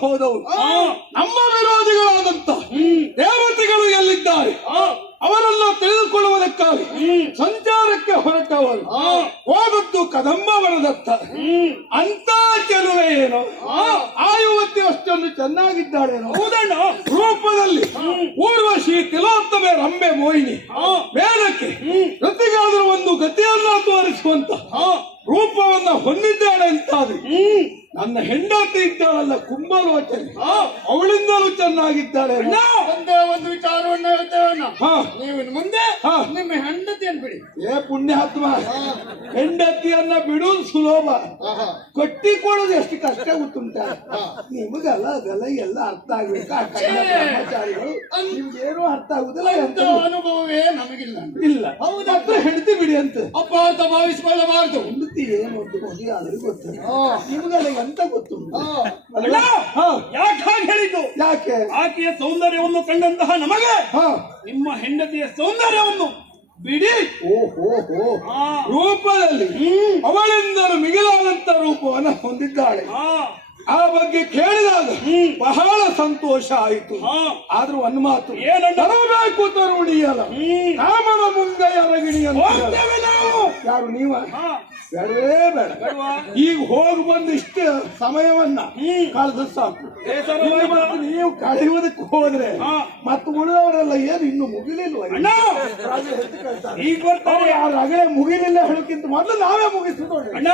ಹೋದವರು ನಮ್ಮ ವಿರೋಧಿಗಳಾದಂತ ದೇವತೆಗಳು ಎಲ್ಲಿದ್ದಾರೆ ಅವರನ್ನ ತಿಳಿದುಕೊಳ್ಳುವುದಕ್ಕಾಗಿ ಸಂಚಾರಕ್ಕೆ ಹೊರಟವರು ಹೋದದ್ದು ಕದಂಬ ವನದತ್ತ. ಅಂತ ಕೆಲವೇ ಏನೋ ಆ ಯುವತಿ ಅಷ್ಟೊಂದು ಚೆನ್ನಾಗಿದ್ದಾಳೇನೋ. ಹೌದಣ್ಣ. ರೂಪದಲ್ಲಿ ಊರ್ವಶಿ, ತಿಲೋತ್ತಮೆ, ರಂಬೆ, ಮೋಹಿನಿ, ಮೇಲಕ್ಕೆ ಪ್ರತಿಗಾದರೂ ಒಂದು ಗತಿಯನ್ನ ತೋರಿಸುವಂತ ರೂಪವನ್ನ ಹೊಂದಿದ್ದಾಳೆ ಅಂತಾದ್ರೆ ನನ್ನ ಹೆಂಡತಿ ಇದ್ದಾಳಲ್ಲ ಕುಂಭಲೋಚನೆ, ಅವಳಿಂದಲೂ ಚೆನ್ನಾಗಿದ್ದಾಳೆ. ಒಂದೇ ಒಂದು ವಿಚಾರವನ್ನ ಹೇಳ್ತೇವಣ್ಣ, ನೀವು ಇನ್ನು ಮುಂದೆ ನಿಮ್ಮ ಹೆಂಡತಿಯನ್ನು ಬಿಡಿ. ಏ ಪುಣ್ಯಾತ್ಮ, ಹೆಂಡತಿಯನ್ನ ಬಿಡುವುದು ಸುಲಭ, ಕಟ್ಟಿಕೊಳ್ಳೋದು ಎಷ್ಟು ಕಷ್ಟ ಗೊತ್ತುಂಟ. ನಿಮಗಲ್ಲ ಅದೆಲ್ಲ ಎಲ್ಲ ಅರ್ಥ ಆಗ್ಬೇಕು. ಆ ಕರ್ಮಚಾರಿಗಳು ನಿಮ್ಗೇನು ಅರ್ಥ ಆಗುದಿಲ್ಲ. ಎಂತ ಅನುಭವವೇ ನಮಗಿಲ್ಲ. ಇಲ್ಲ, ಹೌದಾತ್ರ ಹೆಂಡತಿ ಬಿಡಿ ಅಂತ ಅಪಾರ್ಥ ಭಾವಿಸಿಕೊಳ್ಳಬಾರದು. ಹೆಂಡತಿ ಏನು ಒಂದು ಮದುವೆ ಆದ್ರೆ ಗೊತ್ತಿಲ್ಲ, ನಿಮ್ಗೆಲ್ಲ ಎಂತ ಗೊತ್ತು. ಯಾಕೆ ಹಾಗೆ ಹೇಳಿದ್ದು? ಯಾಕೆ? ಆಕೆಯ ಸೌಂದರ್ಯವನ್ನು ಕಂಡಂತಹ ನಮಗೆ ನಿಮ್ಮ ಹೆಂಡತಿಯ ಸೌಂದರ್ಯವನ್ನು ಬಿಡಿ. ಓಹೋ, ರೂಪದಲ್ಲಿ ಅವಳಿಂದಲೂ ಮಿಗಿಲಾದಂತ ರೂಪವನ್ನು ಹೊಂದಿದ್ದಾಳೆ. ಆ ಬಗ್ಗೆ ಕೇಳಿದಾಗ ಬಹಳ ಸಂತೋಷ ಆಯಿತು. ಆದ್ರೂ ಒಂದು ಮಾತು, ತರಬೇಕು ತರುಣಿಯಲ್ಲ ಕಾಮನ ಮುಂದೆ ಅರಗಿಣಿಯನ್ನು. ಯಾರು ನೀವ? ಬೇಡವೇ ಬೇಡ. ಈಗ ಹೋಗಿ ಬಂದು ಇಷ್ಟು ಸಮಯವನ್ನ ಕಳೆದ ಸಾಕು. ನೀವು ಕಳೆಯುವುದಕ್ಕೆ ಹೋದ್ರೆ ಮತ್ತೆ ಉಳಿದವರೆಲ್ಲ ಏನು ಇನ್ನು ಮುಗಿಲಿಲ್ವ? ಈಗ ಬರ್ತಾರೆ, ರಗಳೆ ಮುಗಿಲಿಲ್ಲ ಹೇಳೋಕ್ಕಿಂತ ಮೊದಲು ನಾವೇ ಮುಗಿಸ್ತು ನೋಡಿ. ಅಣ್ಣ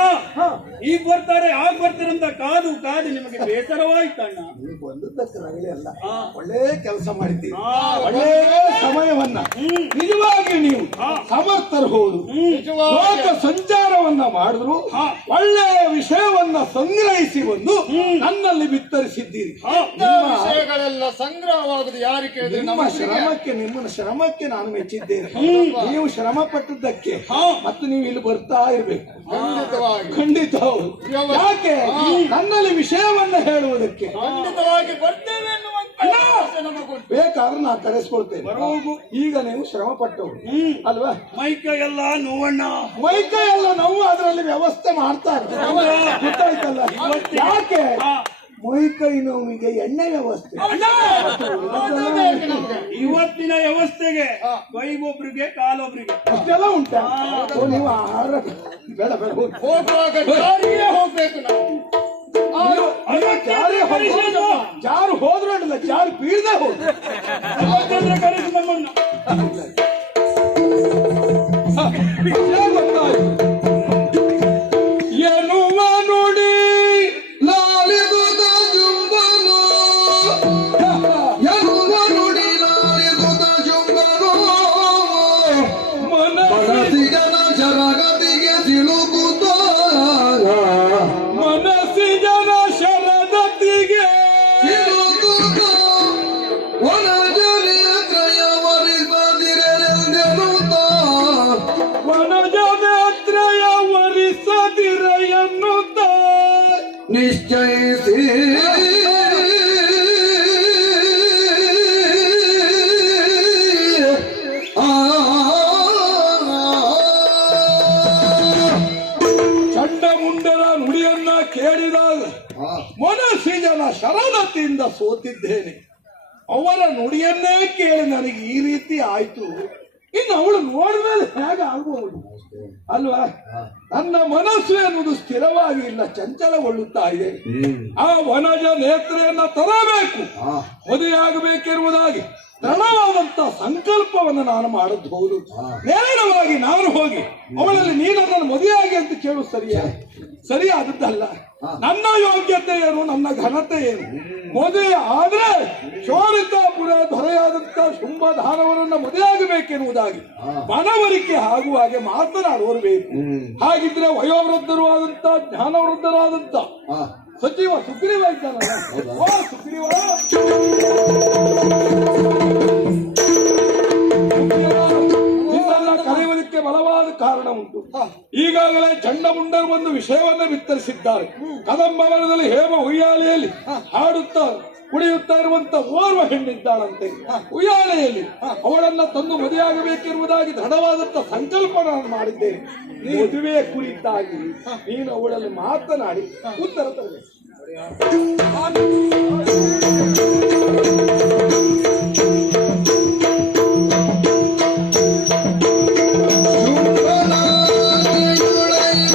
ಈಗ ಬರ್ತಾರೆ, ಆಗ ಬರ್ತೀರಂತ ಕಾದು ಕಾದು ನಿಮಗೆ ಬೇಸರವಾಯ್ತು ಅಣ್ಣ. ನೀವು ಬಂದದ್ದಕ್ಕೆ ರಗಳೆ ಅಲ್ಲ, ಒಳ್ಳೆ ಕೆಲಸ ಮಾಡಿದ್ದೀರಿ. ಒಳ್ಳೆ ಸಮಯವನ್ನ ನಿಜವಾಗಿ ನೀವು ಸಮರ್ಥರು ಹೌದು. ಲೋಕ ಸಂಚಾರವನ್ನ ಮಾಡಿದ್ರು, ಒಳ್ಳೆಯ ವಿಷಯವನ್ನ ಸಂಗ್ರಹಿಸಿ ಬಂದು ನನ್ನಲ್ಲಿ ಬಿತ್ತರಿಸಿದ್ದೀರಿ. ವಿಷಯಗಳೆಲ್ಲ ಸಂಗ್ರಹವಾಗುದು ಯಾರಿಗೆ? ನಿಮ್ಮ ಶ್ರಮಕ್ಕೆ ನಾನು ಮೆಚ್ಚಿದ್ದೇನೆ. ನೀವು ಶ್ರಮ ಪಟ್ಟದ್ದಕ್ಕೆ ಮತ್ತು ನೀವು ಇಲ್ಲಿ ಬರ್ತಾ ಇರ್ಬೇಕು. ಖಂಡಿತ ಹೌದು. ಯಾಕೆ? ನನ್ನಲ್ಲಿ ವಿಷಯವನ್ನ ಹೇಳುವುದಕ್ಕೆ ಖಂಡಿತವಾಗಿ ಬರ್ತೇವೆ ಬೇಕಾದ್ರೆ ನಾನು ಕರೆಸ್ಕೊಳ್ತೇನೆ. ಈಗ ನೀವು ಶ್ರಮ ಪಟ್ಟವರು ಅಲ್ವಾ? ಮೈಕೈ ಎಲ್ಲ ನೋವಣ್ಣ, ಮೈಕೈ ಎಲ್ಲ ನೋವು ಅದರಲ್ಲಿ ವ್ಯವಸ್ಥೆ ಮಾಡ್ತಾರೆ, ಗೊತ್ತಾಯ್ತಲ್ಲ? ಯಾಕೆ? ಮೈಕೈ ನೋವಿಗೆ ಎಣ್ಣೆ ವ್ಯವಸ್ಥೆ. ಇವತ್ತಿನ ವ್ಯವಸ್ಥೆಗೆ ಕೈಗೊಬ್ರಿಗೆ ಕಾಲೊಬ್ರಿಗೆ ಅಷ್ಟೆಲ್ಲ ಉಂಟಾ? ನೀವು ಆಹಾರ ಬೇಡ ಬೇಡ ಹೋಗುವಾಗ ಹೋಗ್ಬೇಕು ನಾವು. ಜಾರು ಹೋದ್ರು ಅಲ್ಲ, ಜಾರು ಬೀಳದೆ ಹೋದ್ರು. ಕರೆದು ನಮ್ಮನ್ನು ಎನ್ನುವ ನುಡಿ ಲಾಲಿದುದ ಜುಂಬನು, ಎನ್ನುವ ನುಡಿ ಲಾಲಿದುದ ಜುಂಬನು, ಮನಸ್ಸಿಗನ ಜರಗದಿಗೆ ಸಿಲುಕುತ್ತ, ಮನಸ್ಸಿಗನ ಶರದತ್ತಿಗೆ ಸಿಲುಕುತ್ತ, ವನಜನೆಯ ತ್ರಯವರಿಸದಿರೆನೆಂದೆನುತ್ತ, ವನಜನೇತ್ರಯ ವರಿಸದಿರೆಯನ್ನುತ್ತ ನಿಶ್ಚಯಿಸಿ ಚಂಡಮುಂಡರ ನುಡಿಯನ್ನ ಕೇಳಿದಾಗ ಮನಸ್ಸಿನ ಶರಣತೆಯಿಂದ ಸೋತಿದ್ದೇನೆ. ಅವರ ನುಡಿಯನ್ನೇ ಕೇಳಿ ನನಗೆ ಈ ರೀತಿ ಆಯ್ತು. ಇನ್ನು ಅವಳು ನೋಡಿದ್ರೆ ಹೇಗೆ ಆಗ್ಬಹುದು ಅಲ್ವಾ? ನನ್ನ ಮನಸ್ಸು ಎನ್ನುವುದು ಸ್ಥಿರವಾಗಿ ಇಲ್ಲ, ಚಂಚಲಗೊಳ್ಳುತ್ತಾ ಇದೆ. ಆ ವನಜ ನೇತ್ರೆಯನ್ನ ತರಬೇಕು, ಮದುವೆಯಾಗಬೇಕಿರುವುದಾಗಿ ದೃಢವಾದಂತ ಸಂಕಲ್ಪವನ್ನು ನಾನು ಮಾಡುವುದು ಹೌದು. ನೇರವಾಗಿ ನಾನು ಹೋಗಿ ಅವಳಲ್ಲಿ ನೀನನ್ನು ಮದುವೆಯಾಗಿ ಅಂತ ಕೇಳು ಸರಿಯಾದದ್ದಲ್ಲ. ನನ್ನ ಯೋಗ್ಯತೆ ಏನು, ನನ್ನ ಘನತೆ ಏನು? ಮದುವೆ ಆದ್ರೆ ಶೋರಿತಾಪುರ ದೊರೆಯಾದಂತ ಶುಂಭಧಾನವರನ್ನ ಮದುವೆಯಾಗಬೇಕೆನ್ನುವುದಾಗಿ ಮನವರಿಕೆ ಆಗುವ ಹಾಗೆ ಮಾತನಾಡುವರು ಬೇಕು. ಹಾಗಿದ್ರೆ ವಯೋವೃದ್ಧರು ಆದಂತ ಜ್ಞಾನವೃದ್ಧರಾದಂತ ಸಚಿವ ಸುಗ್ರೀವ ಇದ್ದಾನಲ್ಲ, ಓ ಸುಗ್ರೀವ, ನಿನ್ನನ್ನ ಕರೆಯುವುದಕ್ಕೆ ಬಲವಾದ ಕಾರಣ ಉಂಟು. ಈಗಾಗಲೇ ಚಂಡಮುಂಡರು ಒಂದು ವಿಷಯವನ್ನು ಬಿತ್ತರಿಸಿದ್ದಾರೆ. ಕದಂಬ ವನದಲ್ಲಿ ಹೇಮ ಉಯ್ಯಾಲೆಯಲ್ಲಿ ಹಾಡುತ್ತಾ ಕುಡಿಯುತ್ತಾ ಇರುವಂತ ಓರ್ವ ಹೆಣ್ಣಿದ್ದಾಳಂತೆ. ಉಯ್ಯಾಲೆಯಲ್ಲಿ ಅವಳನ್ನ ತಂದು ಮದುವೆಯಾಗಬೇಕಿರುವುದಾಗಿ ದೃಢವಾದಂತ ಸಂಕಲ್ಪ ನಾನು ಮಾಡಿದ್ದೇನೆ. ಮದುವೆ ಕುರಿತಾಗಿ ನೀನು ಅವಳಲ್ಲಿ ಮಾತನಾಡಿ ಉತ್ತರ ತರಬೇಕು.